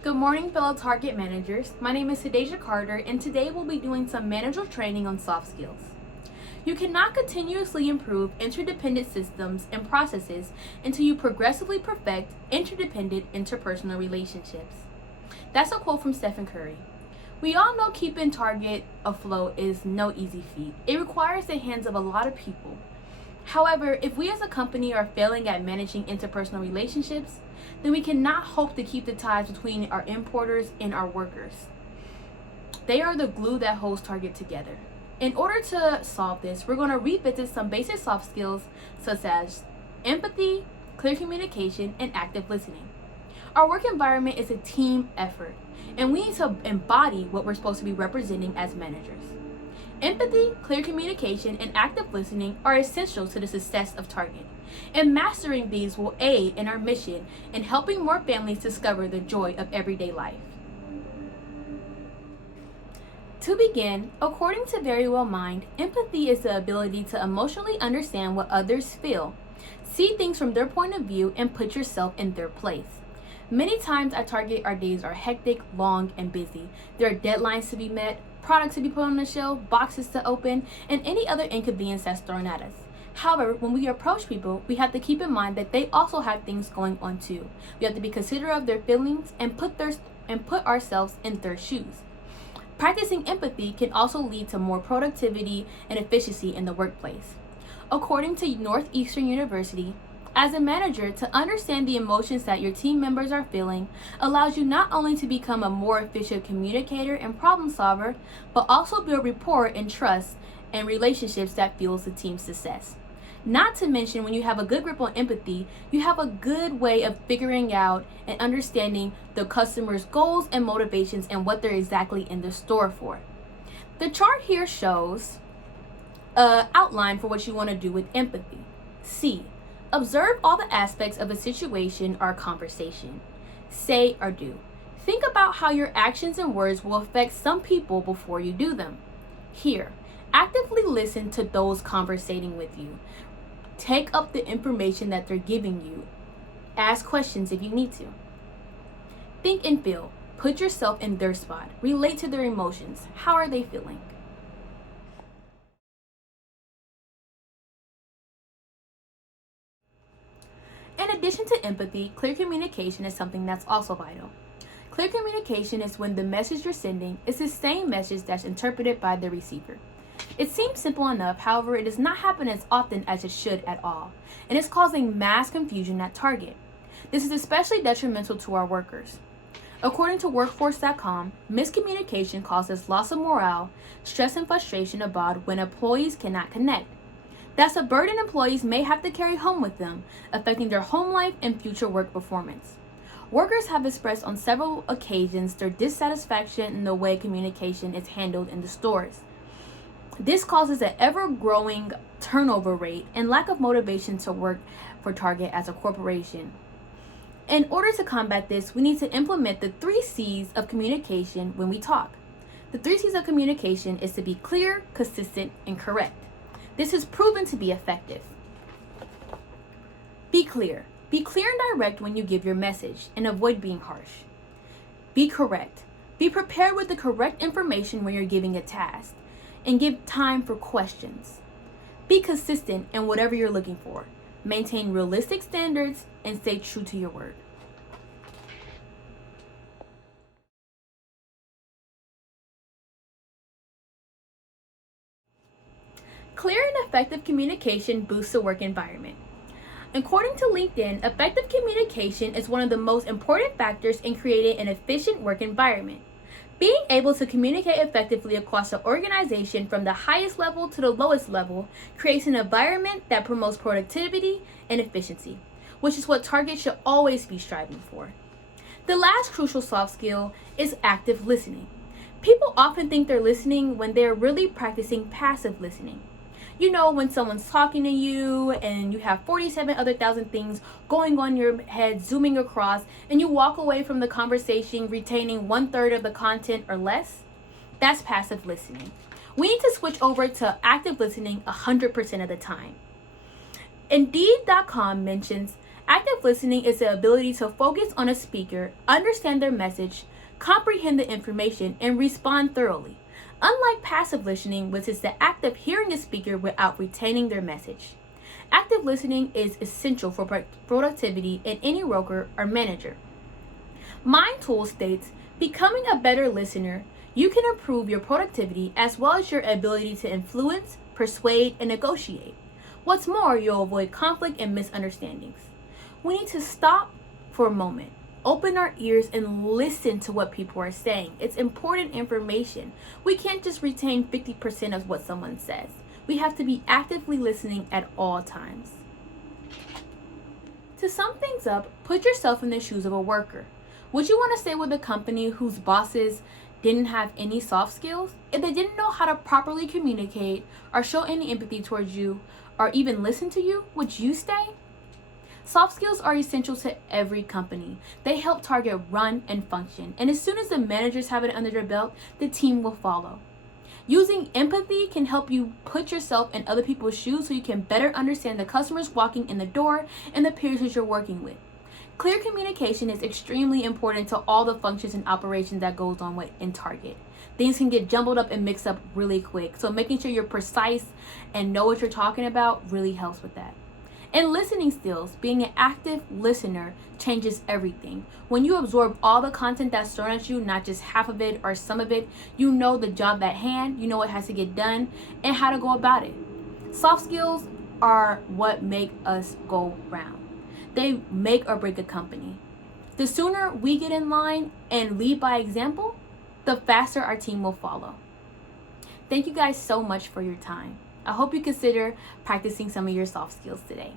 Good morning, fellow Target managers. My name is Sadeja Carter, and today we'll be doing some managerial training on soft skills. You cannot continuously improve interdependent systems and processes until you progressively perfect interdependent interpersonal relationships. That's a quote from Stephen Curry. We all know keeping Target afloat is no easy feat. It requires the hands of a lot of people. However, if we as a company are failing at managing interpersonal relationships, then we cannot hope to keep the ties between our importers and our workers. They are the glue that holds Target together. In order to solve this, we're going to revisit some basic soft skills such as empathy, clear communication, and active listening. Our work environment is a team effort, and we need to embody what we're supposed to be representing as managers. Empathy, clear communication, and active listening are essential to the success of Target, and mastering these will aid in our mission in helping more families discover the joy of everyday life. To begin, according to Very Well Mind, empathy is the ability to emotionally understand what others feel, see things from their point of view, and put yourself in their place. Many times at Target, our days are hectic, long, and busy. There are deadlines to be met, products to be put on the shelf, boxes to open, and any other inconvenience that's thrown at us. However, when we approach people, we have to keep in mind that they also have things going on too. We have to be considerate of their feelings and put ourselves in their shoes. Practicing empathy can also lead to more productivity and efficiency in the workplace. According to Northeastern University, as a manager, to understand the emotions that your team members are feeling allows you not only to become a more efficient communicator and problem solver, but also build rapport and trust and relationships that fuels the team's success. Not to mention, when you have a good grip on empathy, you have a good way of figuring out and understanding the customer's goals and motivations and what they're exactly in the store for. The chart here shows an outline for what you want to do with empathy. C. Observe all the aspects of a situation or a conversation. Say or do. Think about how your actions and words will affect some people before you do them. Here, actively listen to those conversating with you. Take up the information that they're giving you. Ask questions if you need to. Think and feel. Put yourself in their spot. Relate to their emotions. How are they feeling? In addition to empathy, clear communication is something that's also vital. Clear communication is when the message you're sending is the same message that's interpreted by the receiver. It seems simple enough, however, it does not happen as often as it should at all, and it's causing mass confusion at Target. This is especially detrimental to our workers. According to workforce.com, miscommunication causes loss of morale, stress, and frustration about when employees cannot connect. That's a burden employees may have to carry home with them, affecting their home life and future work performance. Workers have expressed on several occasions their dissatisfaction in the way communication is handled in the stores. This causes an ever-growing turnover rate and lack of motivation to work for Target as a corporation. In order to combat this, we need to implement the 3 C's of communication when we talk. The 3 C's of communication is to be clear, consistent, and correct. This is proven to be effective. Be clear. Be clear and direct when you give your message and avoid being harsh. Be correct. Be prepared with the correct information when you're giving a task and give time for questions. Be consistent in whatever you're looking for. Maintain realistic standards and stay true to your word. Clear and effective communication boosts the work environment. According to LinkedIn, effective communication is one of the most important factors in creating an efficient work environment. Being able to communicate effectively across the organization from the highest level to the lowest level creates an environment that promotes productivity and efficiency, which is what Target should always be striving for. The last crucial soft skill is active listening. People often think they're listening when they're really practicing passive listening. You know, when someone's talking to you and you have 47 other thousand things going on in your head, zooming across, and you walk away from the conversation retaining 1/3 of the content or less? That's passive listening. We need to switch over to active listening 100% of the time. Indeed.com mentions Active listening is the ability to focus on a speaker, understand their message, comprehend the information, and respond thoroughly. Unlike passive listening, which is the act of hearing a speaker without retaining their message. Active listening is essential for productivity in any worker or manager. Mind Tool states, becoming a better listener, you can improve your productivity as well as your ability to influence, persuade, and negotiate. What's more, you'll avoid conflict and misunderstandings. We need to stop for a moment, open our ears, and listen to what people are saying. It's important information. We can't just retain 50% of what someone says. We have to be actively listening at all times. To sum things up, put yourself in the shoes of a worker. Would you want to stay with a company whose bosses didn't have any soft skills? If they didn't know how to properly communicate or show any empathy towards you or even listen to you, would you stay? Soft skills are essential to every company. They help target run and function. And as soon as the managers have it under their belt, the team will follow. Using empathy can help you put yourself in other people's shoes so you can better understand the customers walking in the door and the peers that you're working with. Clear communication is extremely important to all the functions and operations that goes on in Target. Things can get jumbled up and mixed up really quick. So making sure you're precise and know what you're talking about really helps with that. And listening skills, being an active listener changes everything. When you absorb all the content that's thrown at you, not just half of it or some of it, you know the job at hand, you know what has to get done, and how to go about it. Soft skills are what make us go round. They make or break a company. The sooner we get in line and lead by example, the faster our team will follow. Thank you guys so much for your time. I hope you consider practicing some of your soft skills today.